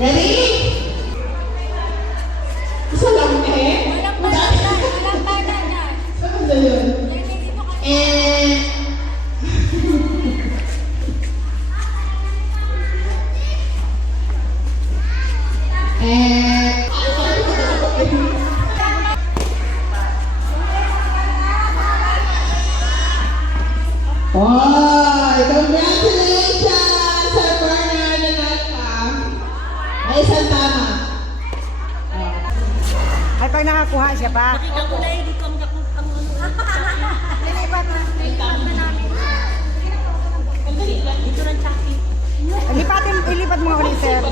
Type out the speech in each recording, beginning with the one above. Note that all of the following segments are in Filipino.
Ready? Isa lang eh. Walang bala niya. Saan ba yun? Oh, congratulations! Sa partner na nagpa. Ay, isang tama. Ay, pag nakakuha siya pa. Makita ko na hindi ko ang Nilipat na namin. Dito ng Chucky. Ilipat mo nga ulit, sir.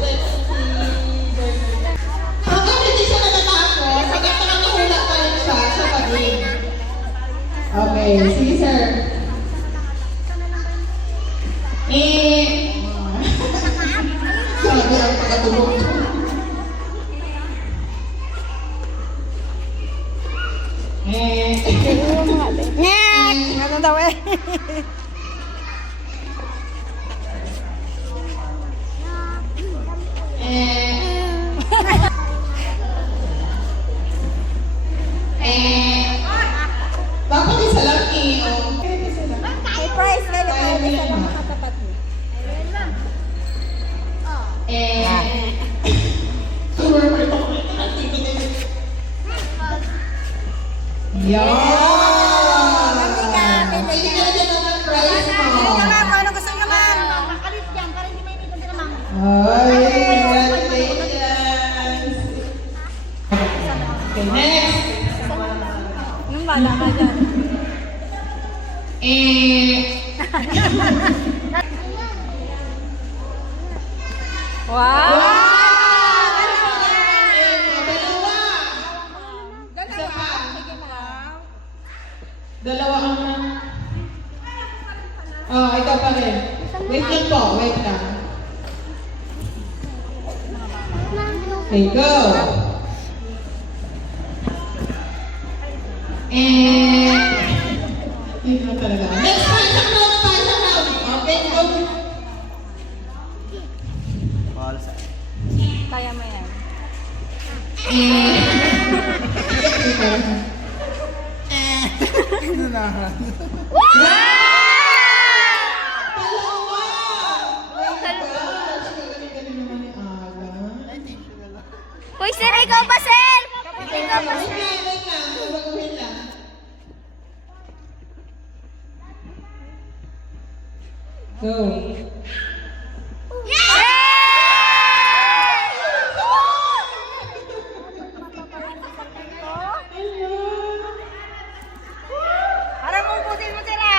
Hanggang hindi siya natatapos, hanggang nakakahula pa rin siya sa pag-game. Okay, sige sir. Sabi ang pagkatulog. Ngek! Ano daw eh? Dapat isa lang eh. Oh. May price na ito. Isa lang makatapat mo. Sige ka dyan ang prize mo. Ano gusto nyo, ma'am? Makalit yan, para hindi may ibig na naman. Ay, congratulations. Okay, next. Anong bala ka dyan? Wow! Dalawa ang... Oh, ikaw pa rin. Wait lang po, wait lang. Okay, go! Yun lang talaga. Next pa, isang round pa, isang round. Okay, go! Kaya mo yan. Dalawa! Oh my gosh! Galing-galing naman ni Aga. Hoy, sir, ikaw pa, sir! Ikaw pa, Wait sir. lang, wait lang. Babaguhin lang. Go. Parang ubusin mo sila.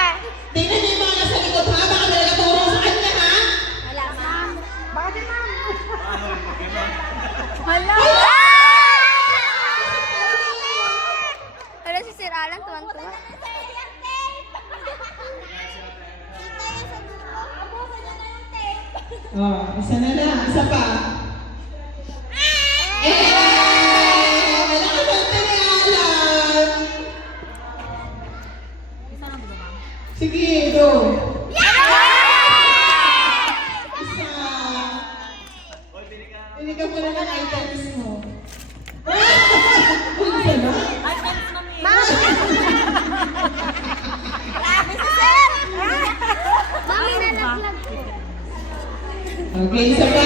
Tingnan niyo yung mga nasa likod ha. Baka talaga turo sa kanya ha. Wala, ma'am. Baka din, ma'am. Hala! Pero si Sir Alan, tuwan-tuwa. Oh, isa na lang. Isa pa. Nakabante ni Alan. Sige, go. Isa. Binigyan mo na ng items mo. Isa na? Grabe si Sir! Mami, nalaglag ko. Okay, isa pa.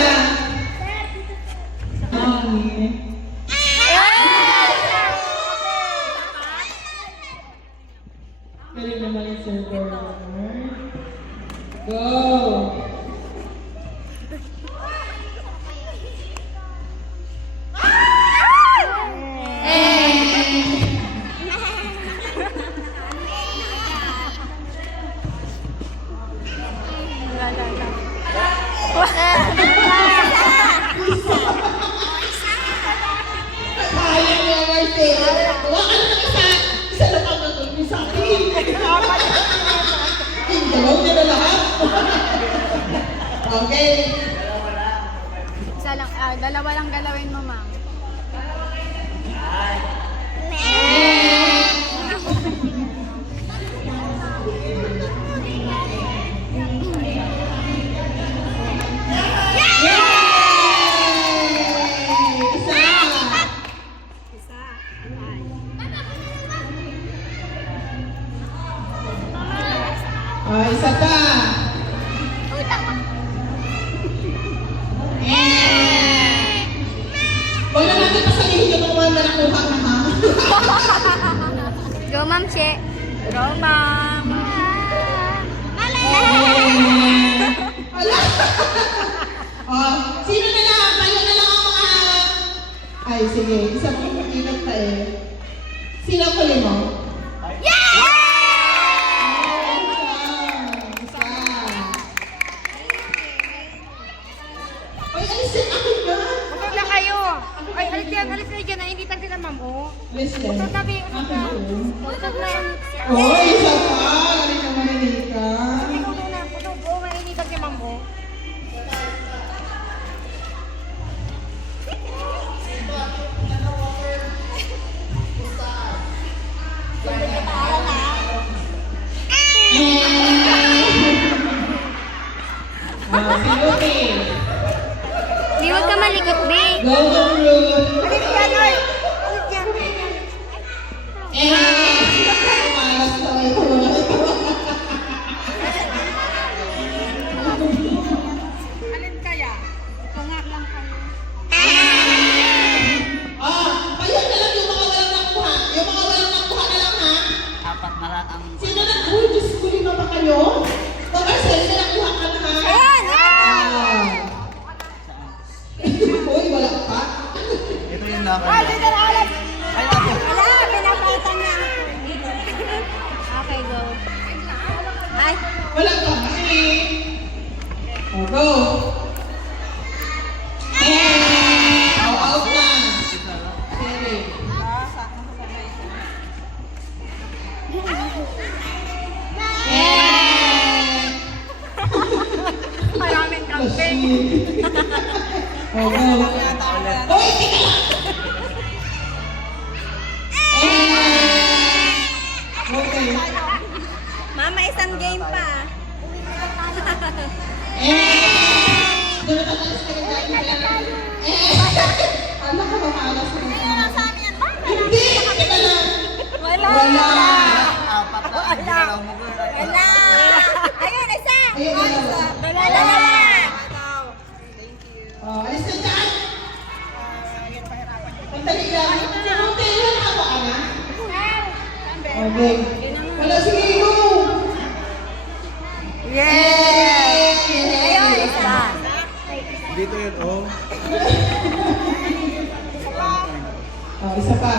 Okay. Galing naman yung server. Go! Kaya niya, Martin. Huwag ka naman isa. Isa lang ang natulog sa akin. Dalaw niya na lahat. Okay. Isa lang, dalawa lang galawin mo, ma'am. kuha na ha. Go, Ma'am Che. Go, ma'am. Wala. Oh, sino na lang? Kayo na lang ang mga... Ay, sige. Isa mo mag-ingat ka eh. Sino ang huli mo? Yeah! Isa. Ay, alisin ako na. Usod na kayo. Ay, alis na dyan. Nainitan sila, ma'am. Oh. Listen. Usod na, Bi. Usod na. Ako. Usod na. Oh, isa pa. Galing na marinig ka. Ikaw muna. Usod. Oh, mainitan si ma'am. Oh. Lupi. Di, huwag ka malikot, Bi. Go, go, go. Alis yan, oy. Alis yan. Malas na ito. Alin kaya? Tunga lang kayo. Ayun na lang yung mga walang nakuha. Yung mga walang nakuha na lang ha. Apat na lang ang Sino na? Uy, Diyos ko, lima pa kayo? Marcel, na nakuha ka na ha. Ayan! Uy, wala pa. ito yung number. Ay, dito na alas. Ay, ate. Wala, pinapalitan niya. Okay, go. Ay, Wala pa. Oh, go. Out na. Sige. Maraming camping. Oh, go. Hoy, tika lang. Okay. Mama, isang game pa. Jonathan, alis ka ng dati. Ano ka ba maalas ka ng Hindi! Tika lang. Wala. Wala. Apat na ang ginalaw mo, girl. Wala. Ayun, isa. Ayun, Dalawa. Oh, alis ka dyan. Pantali lang. Punti lang ako, Ana. Okay. Wala, sige, go. Ayun, Yay! isa. Dito yun, oh. Oh, isa pa.